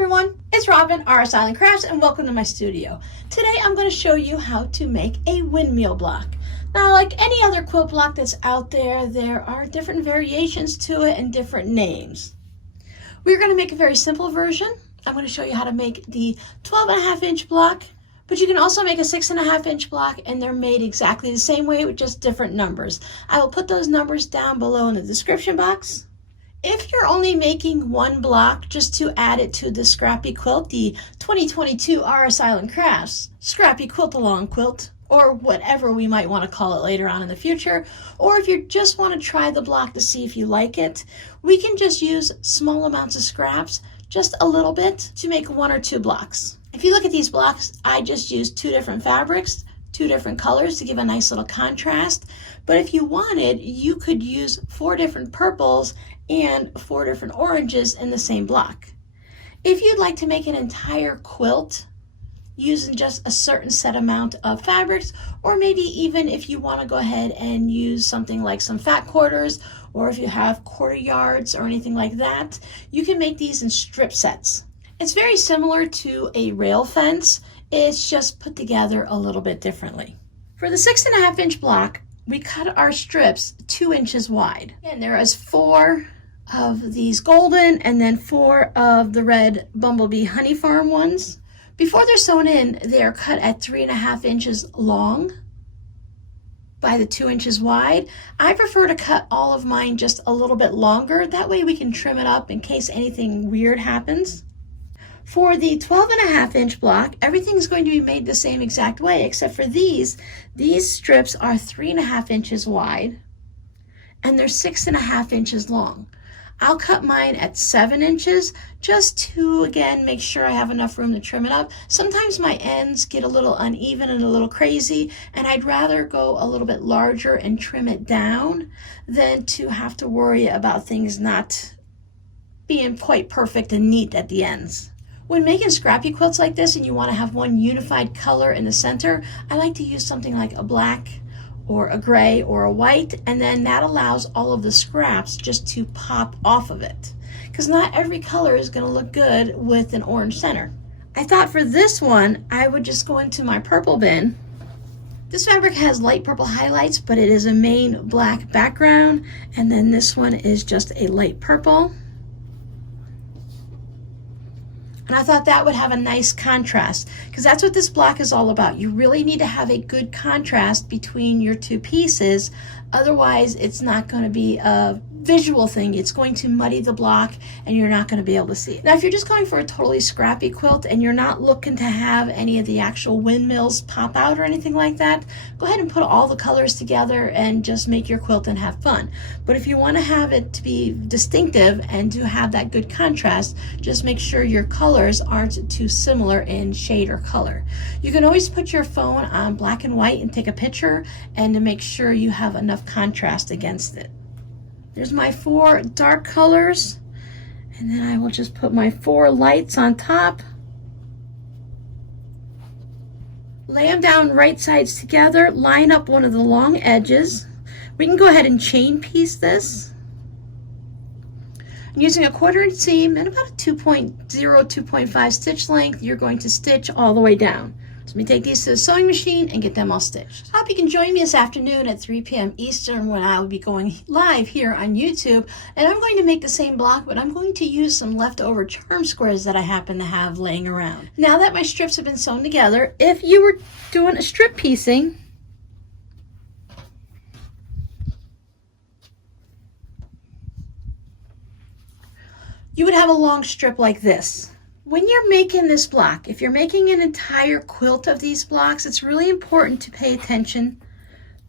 everyone, it's Robin, RS Island Crafts, and welcome to my studio. Today I'm going to show you how to make a windmill block. Now, like any other quilt block that's out there, there are different variations to it and different names. We're going to make a very simple version. I'm going to show you how to make the 12.5-inch block, but you can also make a 6.5-inch block, and they're made exactly the same way with just different numbers. I will put those numbers down below in the description box. If you're only making one block just to add it to the Scrappy Quilt, the 2022 RS Island Crafts Scrappy Quilt-Along Quilt, or whatever we might want to call it later on in the future, or if you just want to try the block to see if you like it, we can just use small amounts of scraps, just a little bit, to make 1 or 2 blocks. If you look at these blocks, I just used 2 different fabrics, 2 different colors to give a nice little contrast. But if you wanted, you could use 4 different purples and 4 different oranges in the same block. If you'd like to make an entire quilt using just a certain set amount of fabrics, or maybe even if you want to go ahead and use something like some fat quarters, or if you have quarter yards or anything like that, you can make these in strip sets. It's very similar to a rail fence. It's just put together a little bit differently. For the 6.5-inch block, we cut our strips 2 inches wide. And there is 4 of these golden and then 4 of the red Bumblebee Honey Farm ones. Before they're sewn in, they are cut at 3.5 inches long by the 2 inches wide. I prefer to cut all of mine just a little bit longer. That way we can trim it up in case anything weird happens. For the 12.5-inch block, everything is going to be made the same exact way, except for these strips are 3.5 inches wide and they're 6.5 inches long. I'll cut mine at 7 inches just to, again, make sure I have enough room to trim it up. Sometimes my ends get a little uneven and a little crazy, and I'd rather go a little bit larger and trim it down than to have to worry about things not being quite perfect and neat at the ends. When making scrappy quilts like this and you want to have one unified color in the center, I like to use something like a black or a gray or a white, and then that allows all of the scraps just to pop off of it, because not every color is going to look good with an orange center. I thought for this one I would just go into my purple bin. This fabric has light purple highlights, but it is a main black background, and then this one is just a light purple. And I thought that would have a nice contrast, because that's what this block is all about. You really need to have a good contrast between your 2 pieces. Otherwise, it's not going to be a visual thing. It's going to muddy the block and you're not going to be able to see it. Now, if you're just going for a totally scrappy quilt and you're not looking to have any of the actual windmills pop out or anything like that, go ahead and put all the colors together and just make your quilt and have fun. But if you want to have it to be distinctive and to have that good contrast, just make sure your colors aren't too similar in shade or color. You can always put your phone on black and white and take a picture, and to make sure you have enough contrast against it. There's my 4 dark colors, and then I will just put my 4 lights on top. Lay them down right sides together, line up one of the long edges. We can go ahead and chain piece this. I'm using a 1/4 inch seam and about a 2.0, 2.5 stitch length. You're going to stitch all the way down. So let me take these to the sewing machine and get them all stitched. I hope you can join me this afternoon at 3 p.m. Eastern when I will be going live here on YouTube. And I'm going to make the same block, but I'm going to use some leftover charm squares that I happen to have laying around. Now that my strips have been sewn together, if you were doing a strip piecing, you would have a long strip like this. When you're making this block, if you're making an entire quilt of these blocks, it's really important to pay attention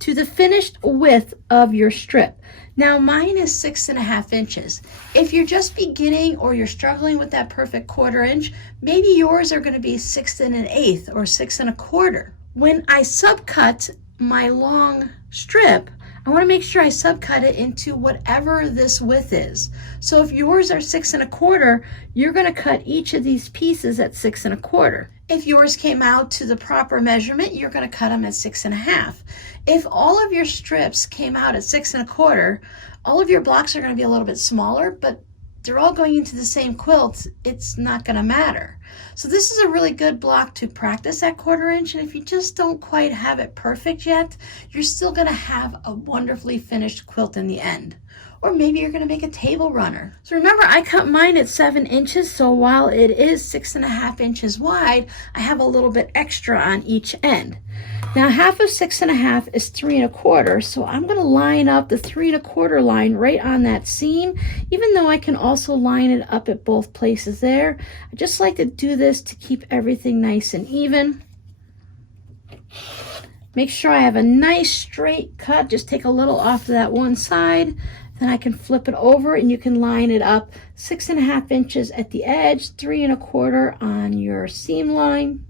to the finished width of your strip. Now mine is 6.5 inches. If you're just beginning or you're struggling with that perfect 1/4 inch, maybe yours are going to be 6 1/8 or 6 1/4. When I subcut my long strip, I want to make sure I subcut it into whatever this width is. So if yours are 6 1/4, you're going to cut each of these pieces at 6 1/4. If yours came out to the proper measurement, you're going to cut them at 6.5. If all of your strips came out at 6 1/4, all of your blocks are going to be a little bit smaller, but they're all going into the same quilt, it's not going to matter. So this is a really good block to practice at 1/4 inch, and if you just don't quite have it perfect yet, you're still going to have a wonderfully finished quilt in the end. Or maybe you're going to make a table runner. So remember, I cut mine at 7 inches, so while it is 6.5 inches wide, I have a little bit extra on each end. Now half of 6.5 is 3 1/4, so I'm going to line up the 3 1/4 line right on that seam, even though I can also line it up at both places there. I just like to do this to keep everything nice and even. Make sure I have a nice straight cut. Just take a little off of that one side. Then I can flip it over and you can line it up 6.5 inches at the edge, 3 1/4 on your seam line.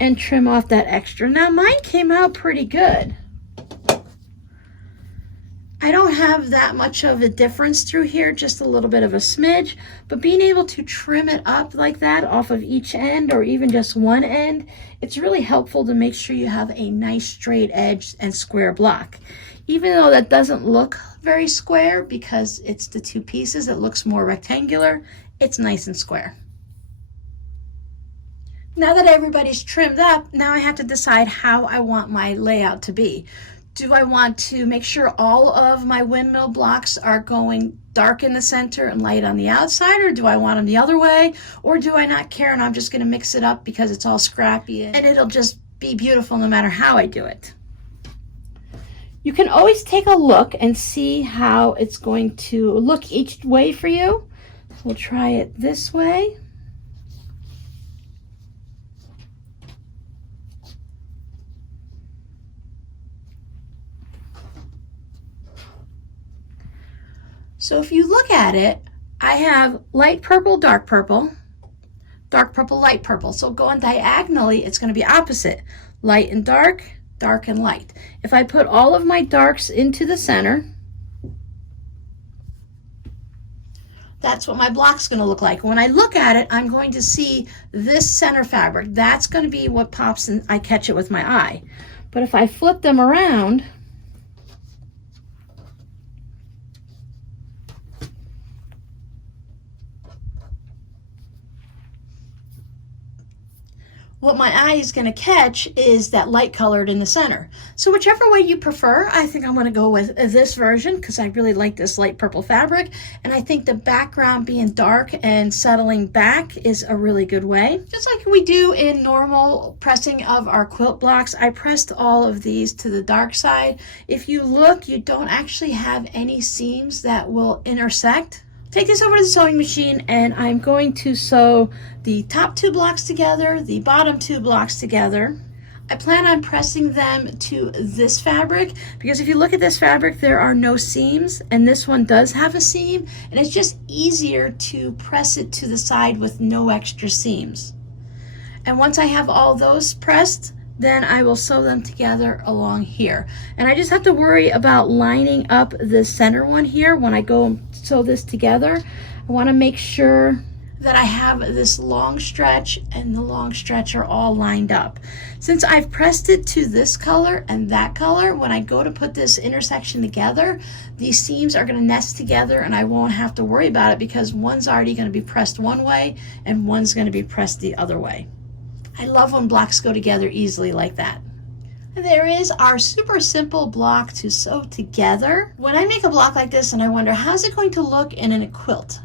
And trim off that extra. Now mine came out pretty good. I don't have that much of a difference through here, just a little bit of a smidge, but being able to trim it up like that off of each end or even just one end, it's really helpful to make sure you have a nice straight edge and square block. Even though that doesn't look very square because it's the two pieces, it looks more rectangular, it's nice and square. Now that everybody's trimmed up, now I have to decide how I want my layout to be. Do I want to make sure all of my windmill blocks are going dark in the center and light on the outside, or do I want them the other way, or do I not care and I'm just going to mix it up because it's all scrappy and it'll just be beautiful no matter how I do it? You can always take a look and see how it's going to look each way for you. So we'll try it this way. So if you look at it, I have light purple, dark purple, light purple. So going diagonally, it's going to be opposite. Light and dark, dark and light. If I put all of my darks into the center, that's what my block's going to look like. When I look at it, I'm going to see this center fabric. That's going to be what pops and I catch it with my eye. But if I flip them around, what my eye is going to catch is that light colored in the center. So whichever way you prefer, I think I'm going to go with this version because I really like this light purple fabric, and I think the background being dark and settling back is a really good way. Just like we do in normal pressing of our quilt blocks, I pressed all of these to the dark side. If you look, you don't actually have any seams that will intersect. Take this over to the sewing machine and I'm going to sew the top 2 blocks together, the bottom 2 blocks together. I plan on pressing them to this fabric because if you look at this fabric, there are no seams, and this one does have a seam, and it's just easier to press it to the side with no extra seams. And once I have all those pressed, then I will sew them together along here. And I just have to worry about lining up the center one here when I go and sew this together. I want to make sure that I have this long stretch and the long stretch are all lined up. Since I've pressed it to this color and that color, when I go to put this intersection together, these seams are going to nest together and I won't have to worry about it because one's already going to be pressed one way and one's going to be pressed the other way. I love when blocks go together easily like that. There is our super simple block to sew together. When I make a block like this and I wonder how's it going to look in a quilt,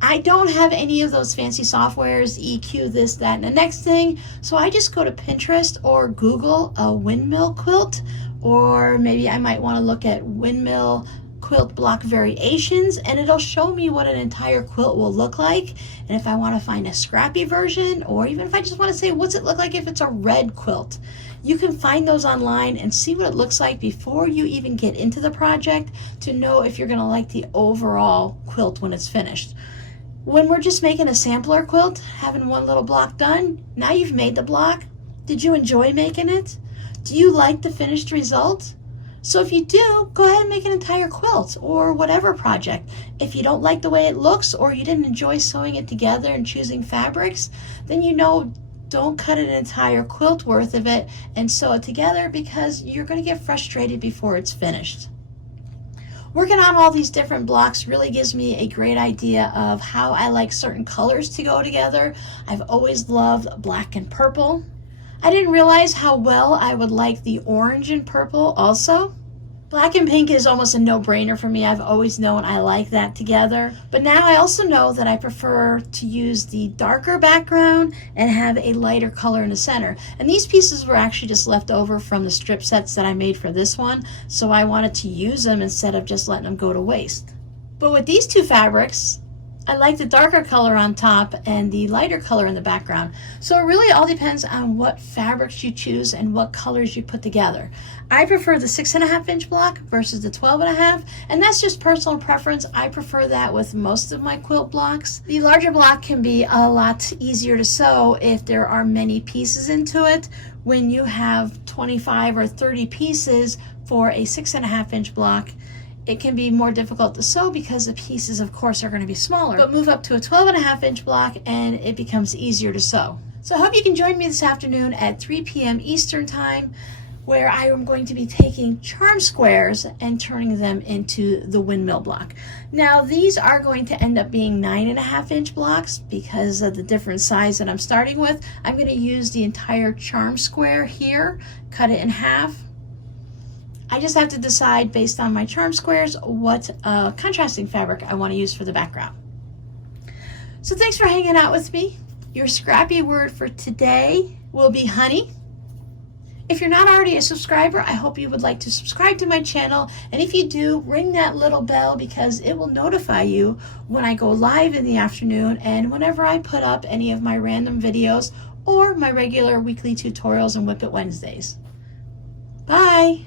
I don't have any of those fancy softwares, EQ, this, that, and the next thing, so I just go to Pinterest or Google a windmill quilt, or maybe I might want to look at windmill quilt block variations, and it'll show me what an entire quilt will look like. And if I want to find a scrappy version, or even if I just want to say what's it look like if it's a red quilt, you can find those online and see what it looks like before you even get into the project to know if you're going to like the overall quilt when it's finished. When we're just making a sampler quilt, having one little block done, now you've made the block. Did you enjoy making it? Do you like the finished result? So if you do, go ahead and make an entire quilt or whatever project. If you don't like the way it looks or you didn't enjoy sewing it together and choosing fabrics, then don't cut an entire quilt worth of it and sew it together, because you're going to get frustrated before it's finished. Working on all these different blocks really gives me a great idea of how I like certain colors to go together. I've always loved black and purple. I didn't realize how well I would like the orange and purple also. Black and pink is almost a no-brainer for me. I've always known I like that together. But now I also know that I prefer to use the darker background and have a lighter color in the center. And these pieces were actually just left over from the strip sets that I made for this one, so I wanted to use them instead of just letting them go to waste. But with these two fabrics, I like the darker color on top and the lighter color in the background. So it really all depends on what fabrics you choose and what colors you put together. I prefer the 6.5 inch block versus the 12.5, and that's just personal preference. I prefer that with most of my quilt blocks. The larger block can be a lot easier to sew if there are many pieces into it. When you have 25 or 30 pieces for a 6.5 inch block, it can be more difficult to sew because the pieces, of course, are going to be smaller. But move up to a 12.5 inch block and it becomes easier to sew. So I hope you can join me this afternoon at 3 p.m. Eastern Time, where I am going to be taking charm squares and turning them into the windmill block. Now these are going to end up being 9.5 inch blocks because of the different size that I'm starting with. I'm going to use the entire charm square here, cut it in half. I just have to decide based on my charm squares what contrasting fabric I want to use for the background. So thanks for hanging out with me. Your scrappy word for today will be honey. If you're not already a subscriber, I hope you would like to subscribe to my channel. And if you do, ring that little bell because it will notify you when I go live in the afternoon and whenever I put up any of my random videos or my regular weekly tutorials and Whip It Wednesdays. Bye.